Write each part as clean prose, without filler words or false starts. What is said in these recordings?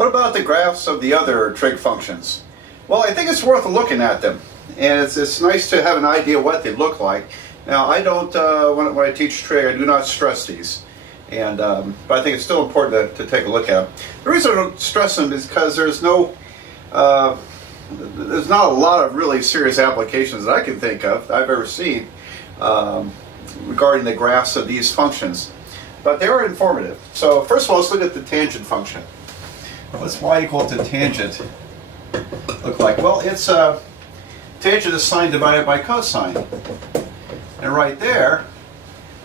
What about the graphs of the other trig functions? Well, I think it's worth looking at them, and it's nice to have an idea what they look like. Now, I don't, when I teach trig, I do not stress these, and but I think it's still important to take a look at them. The reason I don't stress them is because there's not a lot of really serious applications that I can think of, I've ever seen, regarding the graphs of these functions. But they are informative. So first of all, let's look at the tangent function. What's y equal to tangent look like? Well, it's tangent is sine divided by cosine. And right there,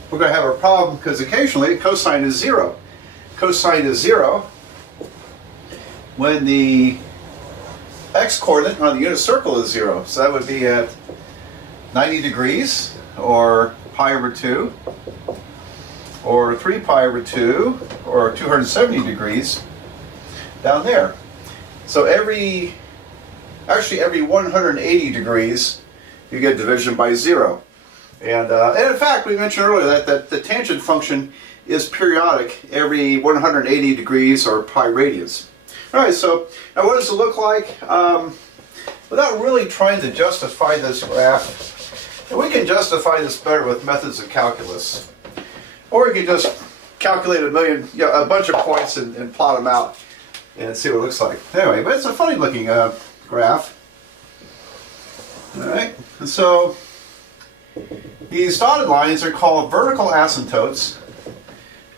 we're going to have a problem because occasionally cosine is 0. Cosine is 0 when the x-coordinate on the unit circle is 0. So that would be at 90 degrees, or pi over 2, or 3 pi over 2, or 270 degrees down there. So every 180 degrees, you get division by 0. And in fact, we mentioned earlier that the tangent function is periodic every 180 degrees or pi radians. All right, so now what does it look like? Without really trying to justify this graph, and we can justify this better with methods of calculus. Or you can just calculate a bunch of points and plot them out and see what it looks like. Anyway, but it's a funny looking graph. All right, and so these dotted lines are called vertical asymptotes,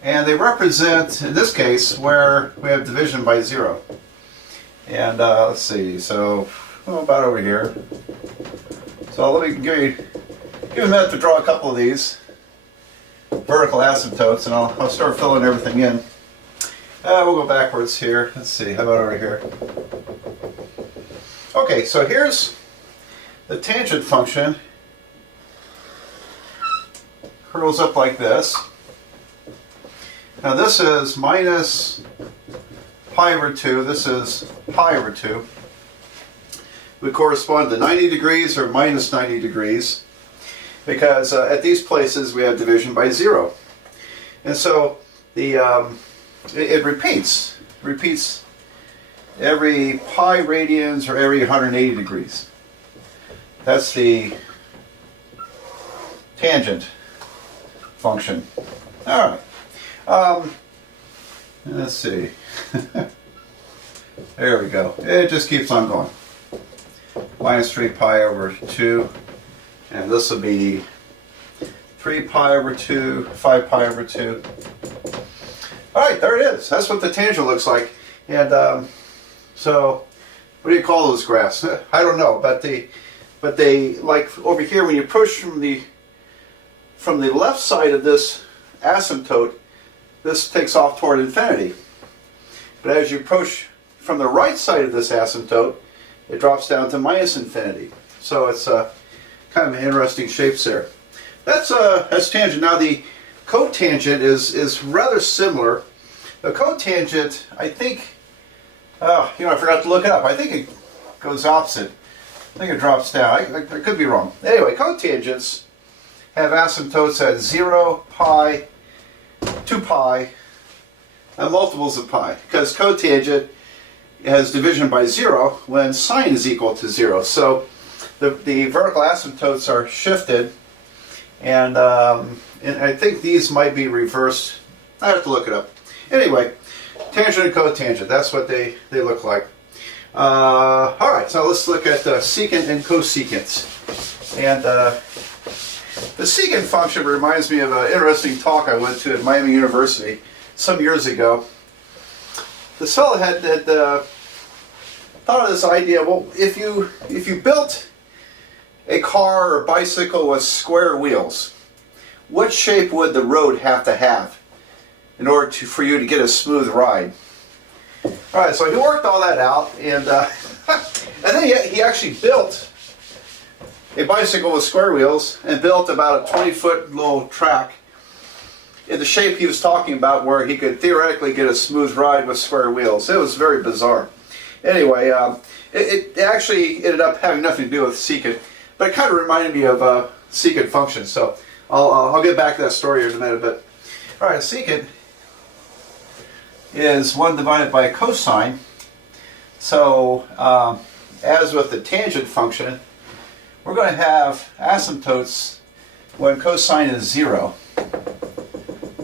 and they represent, in this case, where we have division by 0. And let's see, so about over here. So let me give you a minute to draw a couple of these vertical asymptotes, and I'll start filling everything in. We'll go backwards here. Let's see, how about over here? Okay, so here's the tangent function. Curls up like this. Now this is minus pi over 2. This is pi over 2. Would correspond to 90 degrees or minus 90 degrees. Because at these places we have division by 0. And so it repeats every pi radians or every 180 degrees. That's the tangent function. All right. Let's see. There we go. It just keeps on going. Minus 3 pi over 2. And this will be 3 pi over 2, 5 pi over 2. All right, there it is. That's what the tangent looks like. And so, what do you call those graphs? I don't know, but they like over here when you push from the left side of this asymptote, this takes off toward infinity. But as you push from the right side of this asymptote, it drops down to minus infinity. So it's kind of interesting shapes there. That's tangent. Now the cotangent is rather similar. The cotangent, I think, I forgot to look it up. I think it goes opposite. I think it drops down. I could be wrong. Anyway, cotangents have asymptotes at 0, pi, 2 pi, and multiples of pi. Because cotangent has division by 0 when sine is equal to 0. So the vertical asymptotes are shifted, and I think these might be reversed. I have to look it up. Anyway, tangent and cotangent, that's what they look like. Alright, so let's look at secant and cosecant. And the secant function reminds me of an interesting talk I went to at Miami University some years ago. This fellow had thought of this idea, well, if you built a car or bicycle with square wheels, what shape would the road have to have in order for you to get a smooth ride? Alright, so he worked all that out, and and then he actually built a bicycle with square wheels and built about a 20-foot little track in the shape he was talking about, where he could theoretically get a smooth ride with square wheels. It was very bizarre. Anyway, it actually ended up having nothing to do with secant, but it kind of reminded me of secant function. So I'll get back to that story in a minute. But all right, secant is 1 divided by cosine, So as with the tangent function, we're going to have asymptotes when cosine is 0.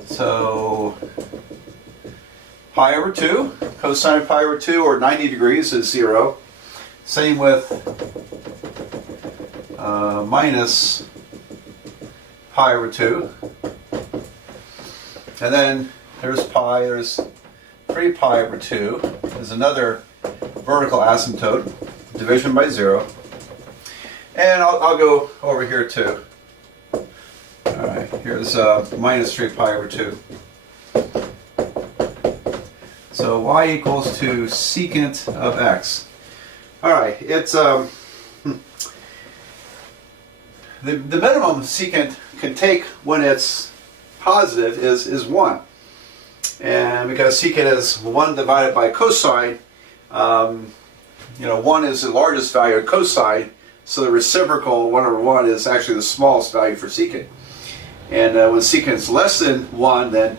So pi over 2, cosine of pi over 2 or 90 degrees is 0. Same with minus pi over 2. And then there's pi, there's 3 pi over 2. There's another vertical asymptote, division by 0. And I'll go over here too. Alright, here's minus 3 pi over 2. So y equals to secant of x. Alright, it's the minimum secant can take when it's positive is 1. And because secant is 1 divided by cosine, 1 is the largest value of cosine, so the reciprocal 1 over 1 is actually the smallest value for secant. And when secant is less than 1, then,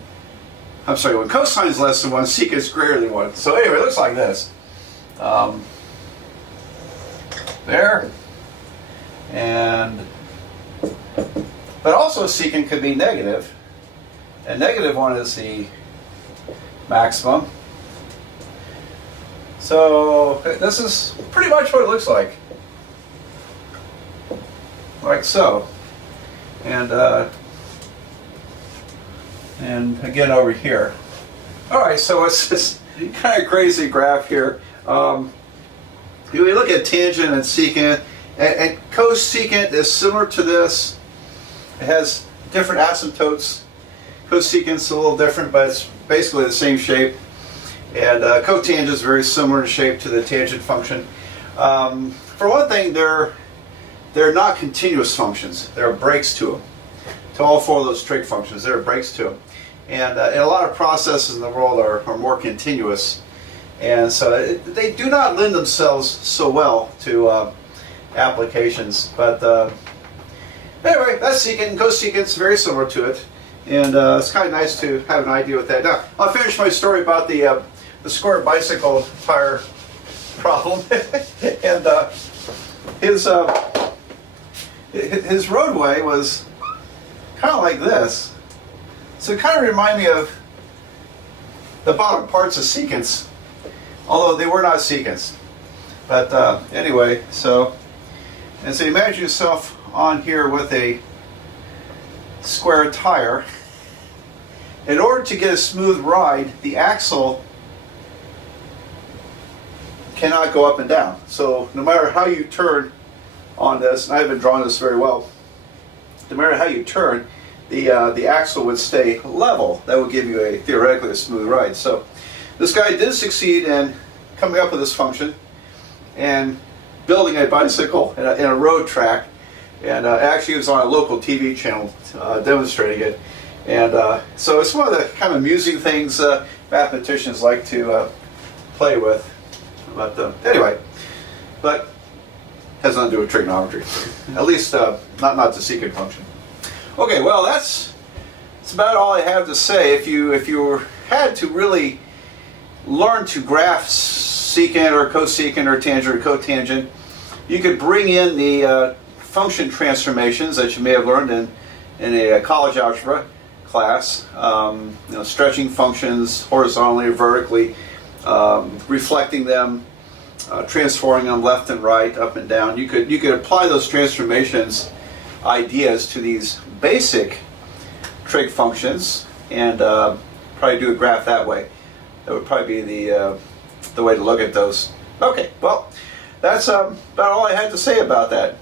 I'm sorry, when cosine is less than 1, secant is greater than 1. So anyway, it looks like this. There. But also secant could be negative. And negative 1 is the maximum. So this is pretty much what it looks like. Like so. And again over here. Alright, so it's this kind of crazy graph here. We look at tangent and secant, and cosecant is similar to this. It has different asymptotes. Cosecant's a little different, but it's basically the same shape. And cotangent is very similar in shape to the tangent function. For one thing, they're not continuous functions. There are breaks to them. To all 4 of those trig functions, there are breaks to them. And a lot of processes in the world are more continuous. And so they do not lend themselves so well to applications. But anyway, that's secant and cosecant. It's very similar to it. And it's kind of nice to have an idea with that. Now, I'll finish my story about the square bicycle tire problem. And his roadway was kind of like this. So it kind of reminded me of the bottom parts of secants, although they were not secants. But anyway, so you imagine yourself on here with a square tire. In order to get a smooth ride, the axle cannot go up and down. So no matter how you turn on this, and I haven't drawn this very well, no matter how you turn, the axle would stay level. That would give you theoretically a smooth ride. So this guy did succeed in coming up with this function and building a bicycle in a road track. And actually, it was on a local TV channel demonstrating it. And so it's one of the kind of amusing things mathematicians like to play with. But anyway, but has nothing to do with trigonometry. At least not the secant function. Okay, well that's about all I have to say. If you had to really learn to graph secant or cosecant or tangent or cotangent, you could bring in the function transformations that you may have learned in a college algebra class. Stretching functions horizontally or vertically, reflecting them, transforming them left and right, up and down. You could apply those transformations ideas to these basic trig functions and probably do a graph that way. That would probably be the way to look at those. Okay, well, that's about all I had to say about that.